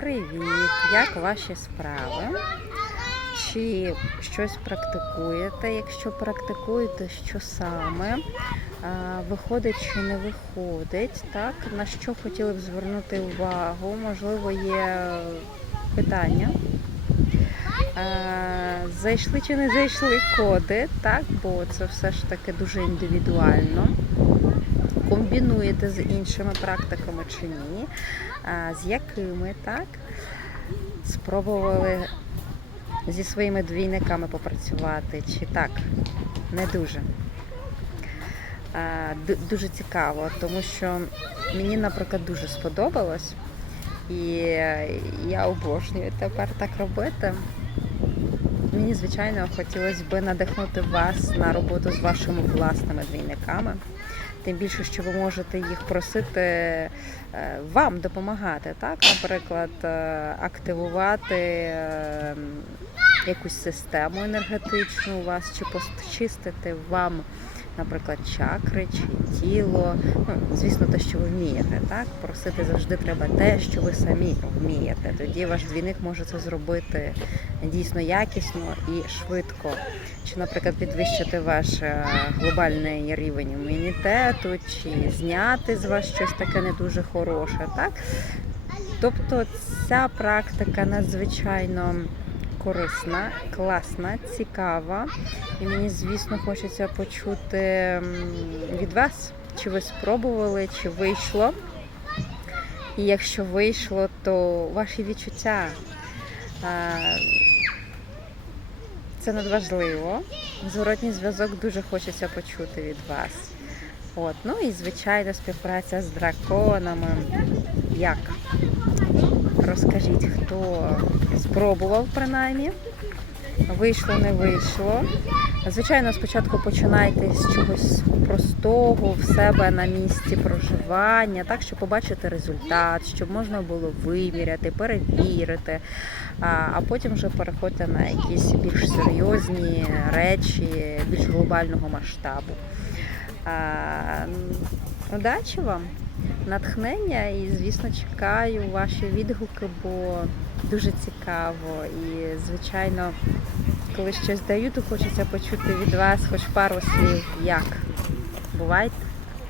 Привіт! Як ваші справи? Чи щось практикуєте? Якщо практикуєте, що саме? Виходить чи не виходить? Так? На що хотіли б звернути увагу? Можливо, є питання. Зайшли чи не зайшли коди, так? Бо це все ж таки дуже індивідуально комбінуєте з іншими практиками чи ні, з якими так спробували зі своїми двійниками попрацювати, чи так, не дуже. Дуже цікаво, тому що мені, наприклад, дуже сподобалось, і я обожнюю тепер так робити. Мені, звичайно, хотілося б надихнути вас на роботу з вашими власними двійниками. Тим більше, що ви можете їх просити е, вам допомагати, так? Наприклад, е, активувати е, якусь систему енергетичну у вас, чи почистити вам, наприклад, чакри чи тіло. Ну, звісно, те, що ви вмієте, так? Просити завжди треба те, що ви самі вмієте. Тоді ваш двійник може це зробити дійсно якісно і швидко чи, наприклад, підвищити ваш е, глобальний рівень імунітету, чи зняти з вас щось таке не дуже хороше, так? Тобто ця практика надзвичайно корисна, класна, цікава. І мені, звісно, хочеться почути від вас, чи ви спробували, чи вийшло. І якщо вийшло, то ваші відчуття. Це надважливо. Зворотній зв'язок дуже хочеться почути від вас. От. Ну і звичайно співпраця з драконами. Як? Розкажіть, хто спробував принаймні. Вийшло, не вийшло. Звичайно, спочатку починайте з чогось простого в себе на місці проживання, так, щоб побачити результат, щоб можна було виміряти, перевірити, а, потім вже переходьте на якісь більш серйозні речі, більш глобального масштабу. Удачі вам, натхнення і, звісно, чекаю ваші відгуки, бо дуже цікаво і, звичайно, коли щось даю, то хочеться почути від вас хоч пару слів, як. Бувайте.